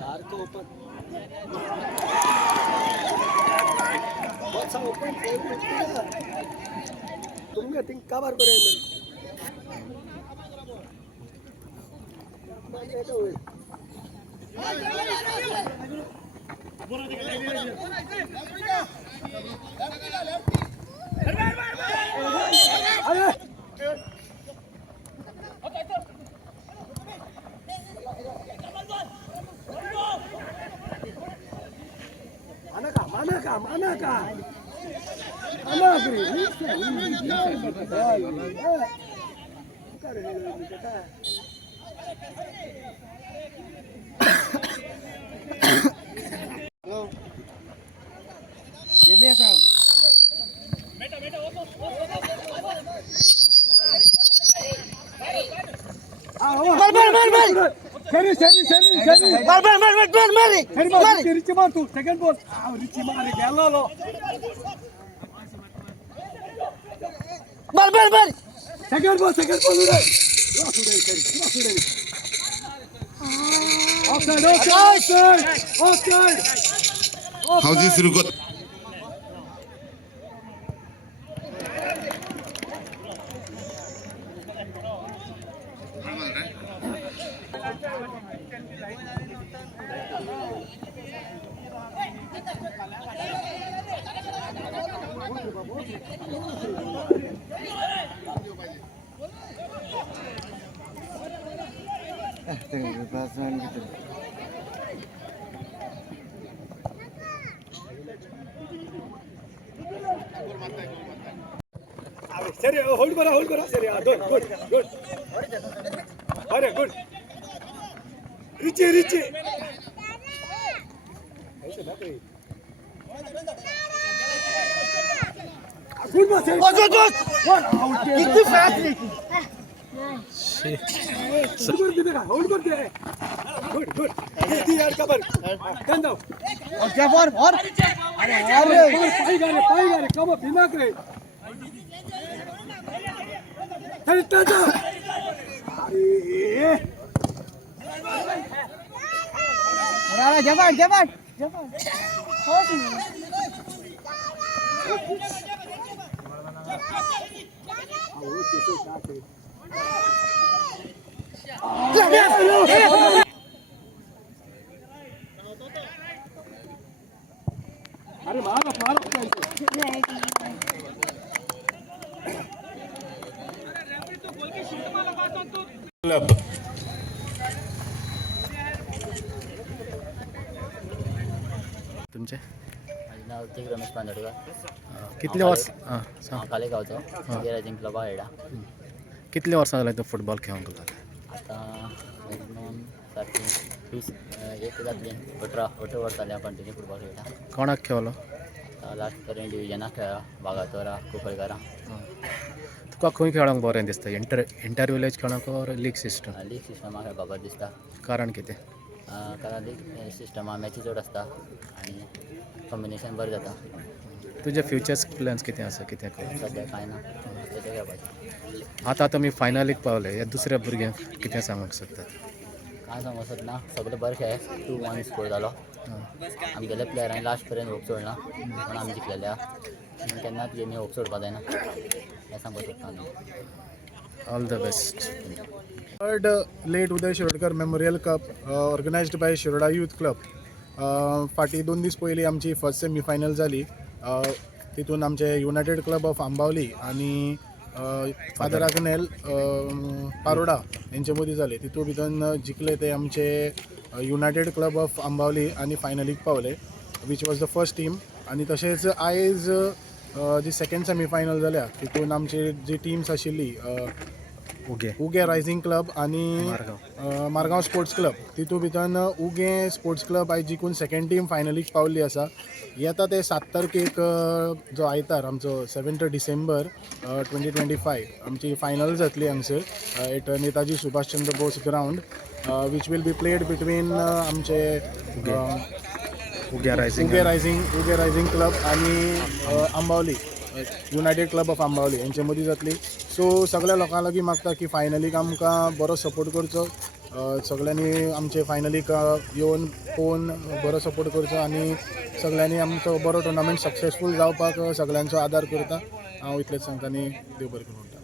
सारखं ओपन तुम्ही थिंक का बार करे How's this Rugot? Sir hold करा सर गुड अरे गुड रिची गुड किती फास्ट होल्ड करते गुड यार कबर गंदा और क्या और अरे पाई गाने कब बिना करे अरे ताजा अरे जवान अरे मारो Club. तुमचे माझे नाव तिक रमेश पांदोडकर. कितले वर्स कालेगावचो गेराजिंग क्लब आहे एडा. कितले वर्सां जालें तूं फुटबॉल खेळूंक लागला? आता सारखी 20 एक जातली 18 वर्सां जाली हांव कंटिन्यू फुटबॉल खेळटा. कोणाक खेळलो? लास्ट पर्यंत डिविजनाक खेळ्ळा वागातोरा कुंकळकारा. तुका खंय खेळोंक बरें दिसता? इंटर विलेज खेळोंक और लीग सिस्टम? लीग सिस्टमाक खेळपाक बरें दिसता. कारण कितें? कारण लीग सिस्टमा मॅची चड आसता आनी कॉम्बिनेशन बरें जाता. तुजे फ्युचर्स प्लॅन्स कितें आसा? कितें कर सद्या कांय ना तशें खेळपाचें. आतां तुमी फायनलीक पावले. ह्या दुसऱ्या भुरग्यांक कितें सांगूंक सोदतात? कांय सांगूंक सोदना. सगळे बरें खेळ 2-1 स्कोर जालो. आमगेल्या प्लेयरांनी लास्ट पर्यंत होप सोडना पूण आमी जिखलेले आहा. केन्नाच गेमी होप सोडपाक जायना हें सांगूंक सोदता आमी. All the best. Third late Uday Shirodkar Memorial Cup organized by Shiroda Youth Club. फाटी 2 दीस पयलीं आमची फर्स्ट सेमी फायनल जाली. तितून आमचे युनायटेड क्लब ऑफ आंबावली आनी फादर आग्नेल पारोडा हेंचे मदीं जाले. तितून भितर जिखले ते आमचे युनायटेड क्लब ऑफ आंबावली आनी फायनलीक पावले which was the first team. आनी तशेंच आयज जी सेकेंड सेमी फायनल जाल्या तितून आमची जी टीम्स आशिल्ली उगे रायझिंग क्लब आनी मारगांव स्पोर्ट्स क्लब तितून भितर उगे स्पोर्ट्स क्लब आयज जिखून सेकेंड टीम फायनलीक पावल्ली आसा. येता ते 7 तारखेक जो आयतार आमचो 7 डिसेंबर 2025 आमची फायनल जातली हांगसर एट नेताजी सुभाषचंद्र बोस ग्राउंड वीच वील बी प्लेड बिटवीन आमचे उगे रायझिंग क्लब आनी Ambavali. United club of Ambavali यांचे मदीं जातली. सो सगळ्या लोकां लागीं मागता की फायनलीक आमकां बरो सपोर्ट करचो. सगळ्यांनी आमचे फायनलीक येवन पळोवन बरो सपोर्ट करचो आनी सगळ्यांनी आमचो बरो टुर्नामेंट सक्सेसफूल जावपाक सगळ्यांचो आदार करता. हांव इतलेंच सांगता आनी देव बरें करूं म्हणटा.